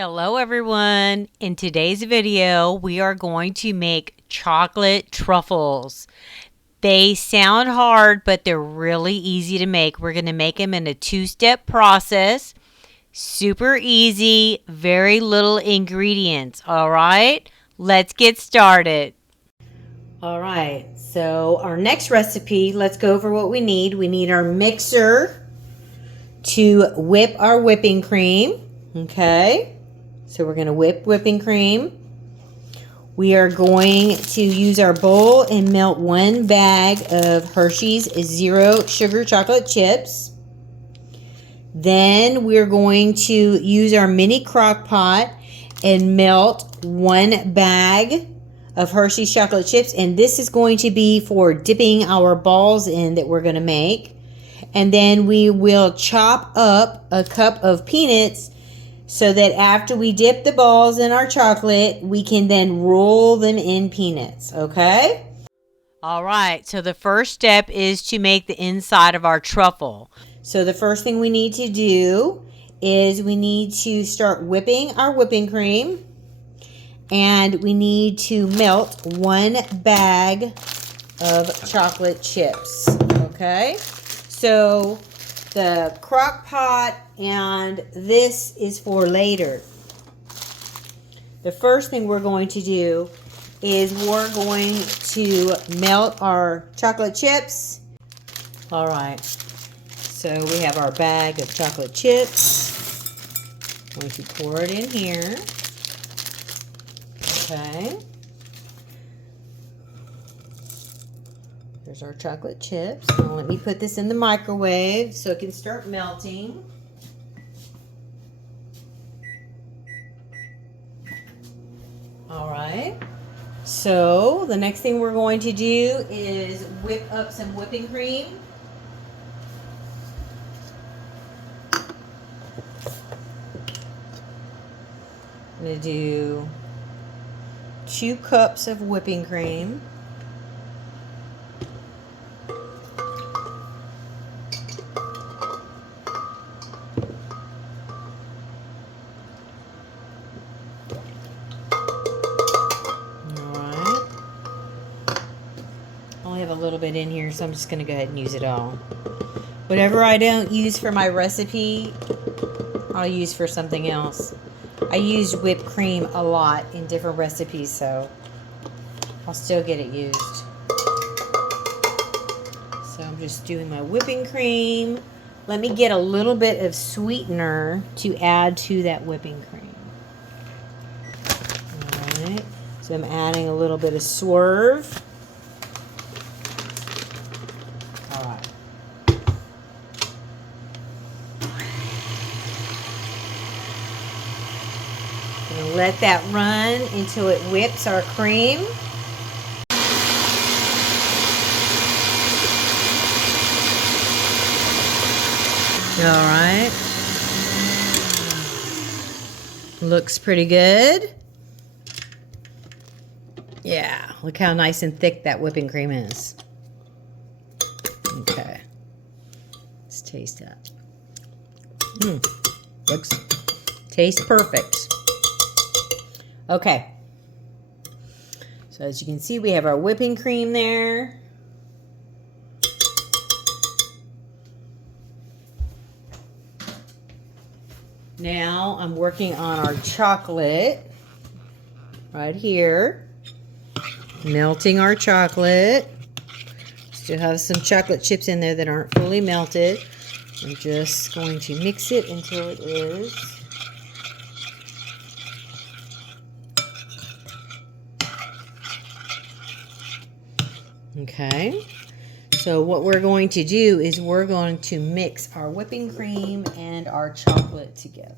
Hello everyone! In today's video, we are going to make chocolate truffles. They sound hard, but they're really easy to make. We're going to make them in a two-step process. Super easy, very little ingredients. All right, let's get started. All right, so our next recipe, let's go over what we need. We need our mixer to whip our whipping cream. Okay. So we're going to whip whipping cream. We are going to use our bowl and melt 1 bag of Hershey's Zero Sugar Chocolate Chips. Then we're going to use our mini crock pot and melt 1 bag of Hershey's chocolate chips. And this is going to be for dipping our balls in that we're going to make. And then we will chop up a cup of peanuts so that after we dip the balls in our chocolate, we can then roll them in peanuts, okay? All right, so the first step is to make the inside of our truffle. So the first thing we need to do is we need to start whipping our whipping cream. And we need to melt 1 bag of chocolate chips, okay? So the crock pot and this is for later. The first thing we're going to do is we're going to melt our chocolate chips. All right, so we have our bag of chocolate chips. I'm going to pour it in here. Okay. There's our chocolate chips. Now let me put this in the microwave so it can start melting. All right. So the next thing we're going to do is whip up some whipping cream. I'm going to do 2 cups of whipping cream. A little bit in here, so I'm just going to go ahead and use it all. Whatever I don't use for my recipe, I'll use for something else. I use whipped cream a lot in different recipes, so I'll still get it used. So I'm just doing my whipping cream. Let me get a little bit of sweetener to add to that whipping cream. All right, so I'm adding a little bit of Swerve. Let that run until it whips our cream. All right. Looks pretty good. Yeah, look how nice and thick that whipping cream is. Okay. Let's taste that. Tastes perfect. Okay, so as you can see, we have our whipping cream there. Now I'm working on our chocolate right here. Melting our chocolate. Still have some chocolate chips in there that aren't fully melted. I'm just going to mix it until it is. Okay, so what we're going to do is we're going to mix our whipping cream and our chocolate together.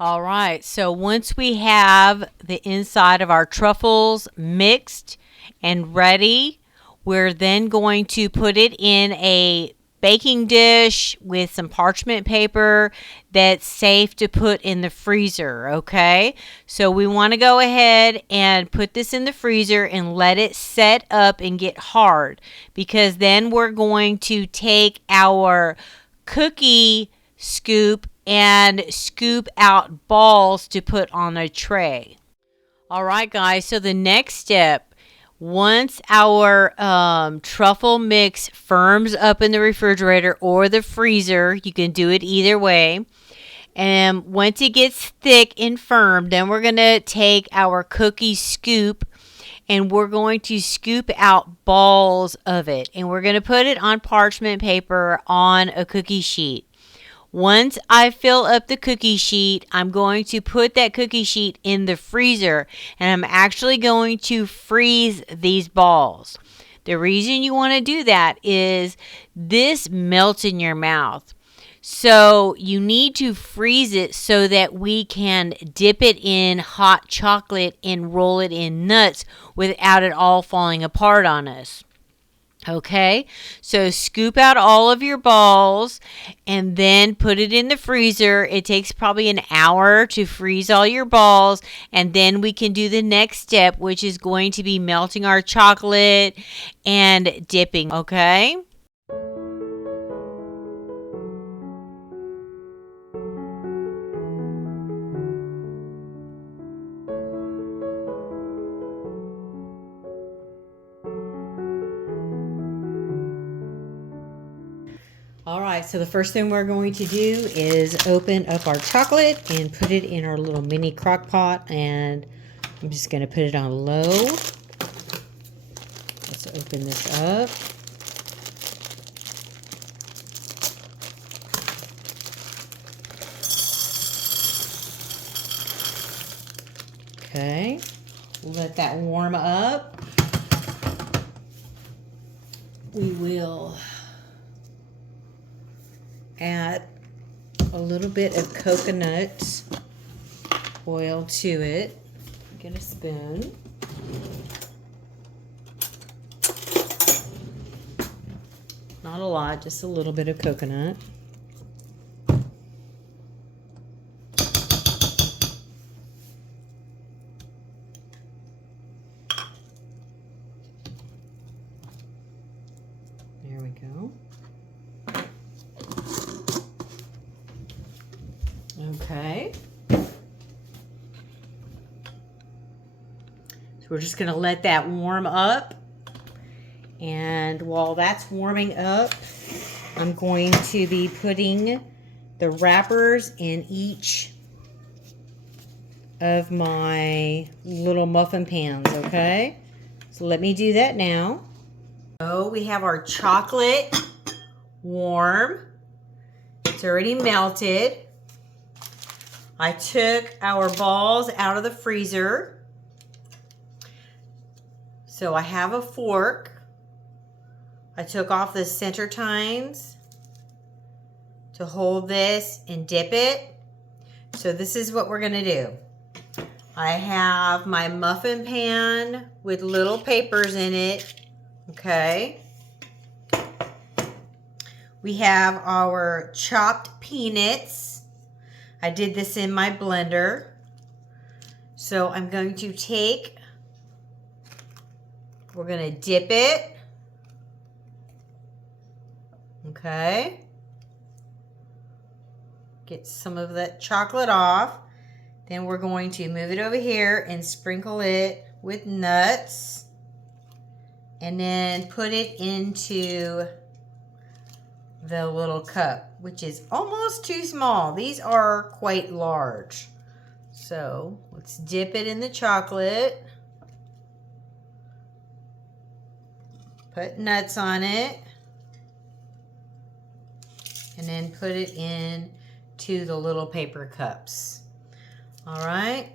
All right, so once we have the inside of our truffles mixed and ready, we're then going to put it in a baking dish with some parchment paper that's safe to put in the freezer, okay? So we want to go ahead and put this in the freezer and let it set up and get hard, because then we're going to take our cookie scoop and scoop out balls to put on a tray. All right, guys, so the next step, once our truffle mix firms up in the refrigerator or the freezer, you can do it either way. And once it gets thick and firm, then we're going to take our cookie scoop and we're going to scoop out balls of it. And we're going to put it on parchment paper on a cookie sheet. Once I fill up the cookie sheet, I'm going to put that cookie sheet in the freezer, and I'm actually going to freeze these balls. The reason you want to do that is this melts in your mouth. So you need to freeze it so that we can dip it in hot chocolate and roll it in nuts without it all falling apart on us. Okay, so scoop out all of your balls and then put it in the freezer. It takes probably an hour to freeze all your balls, and then we can do the next step, which is going to be melting our chocolate and dipping, okay? All right, so the first thing we're going to do is open up our chocolate and put it in our little mini crock pot, and I'm just going to put it on low. Let's open this up. Okay, let that warm up. We will add a little bit of coconut oil to it. Get a spoon. Not a lot, just a little bit of coconut. There we go. Okay. So we're just going to let that warm up. And while that's warming up, I'm going to be putting the wrappers in each of my little muffin pans, okay? So let me do that now. So we have our chocolate warm. It's already melted. I took our balls out of the freezer. So I have a fork. I took off the center tines to hold this and dip it. So this is what we're gonna do. I have my muffin pan with little papers in it, okay? We have our chopped peanuts. I did this in my blender. So I'm going to take, we're gonna dip it. Okay. Get some of that chocolate off. Then we're going to move it over here and sprinkle it with nuts. And then put it into the little cup, which is almost too small. These are quite large. So let's dip it in the chocolate. Put nuts on it. And then put it in to the little paper cups. All right.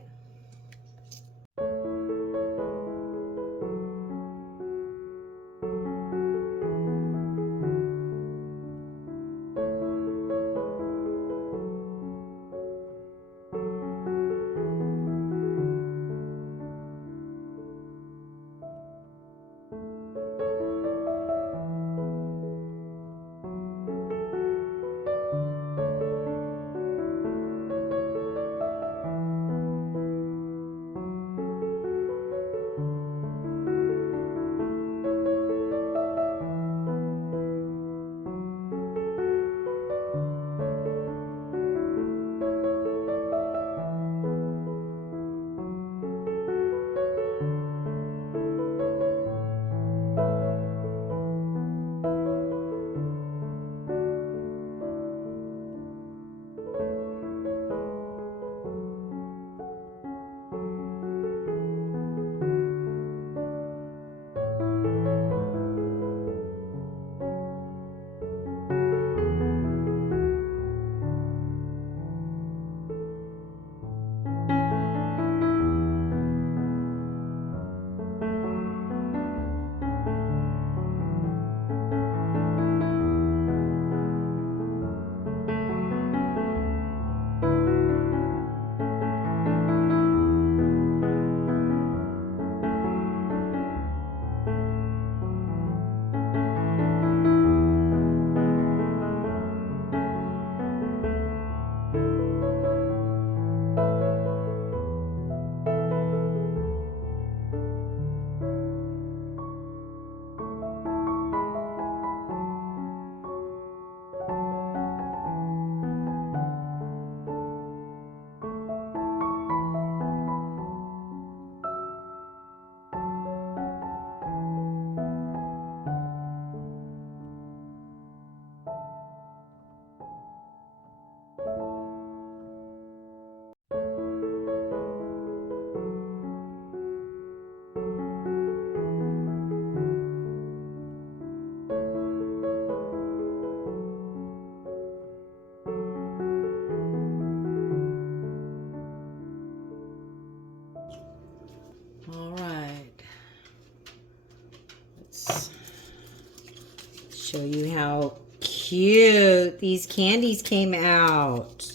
Show you how cute these candies came out.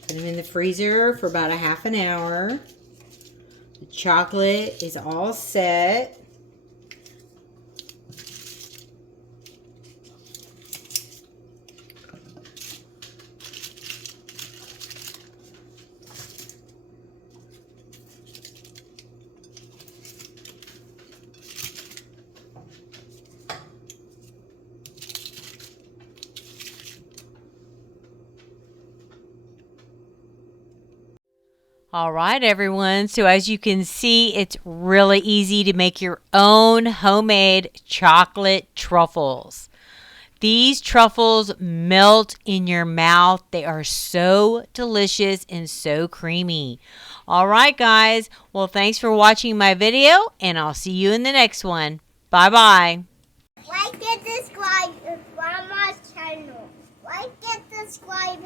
Put them in the freezer for about a half an hour. The chocolate is all set. All right, everyone. So as you can see, it's really easy to make your own homemade chocolate truffles. These truffles melt in your mouth. They are so delicious and so creamy. All right, guys. Well, thanks for watching my video, and I'll see you in the next one. Bye-bye. Like and subscribe to Grandma's channel. Like and subscribe.